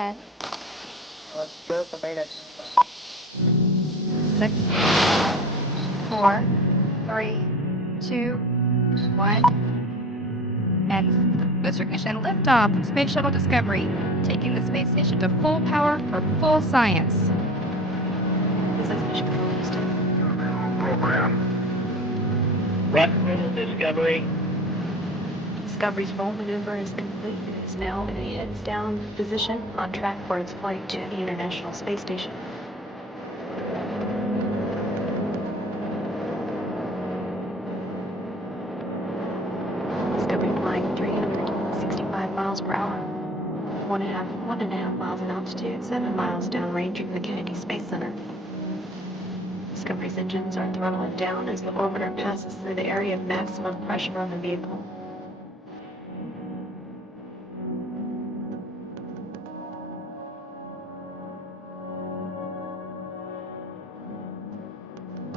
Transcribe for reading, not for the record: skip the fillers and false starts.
10, Let's go for beta. 6, 4, 3, 2, 1, and booster ignition liftoff of Space Shuttle Discovery, taking the space station to full power for full science. This is Mission Control Houston. Program. Rockville Discovery. Discovery's roll maneuver is complete. It is now in a heads down position on track for its flight to the International Space Station. Discovery flying 365 miles per hour. One and a half miles in altitude, 7 miles downrange from the Kennedy Space Center. Discovery's engines are throttling down as the orbiter passes through the area of maximum pressure on the vehicle.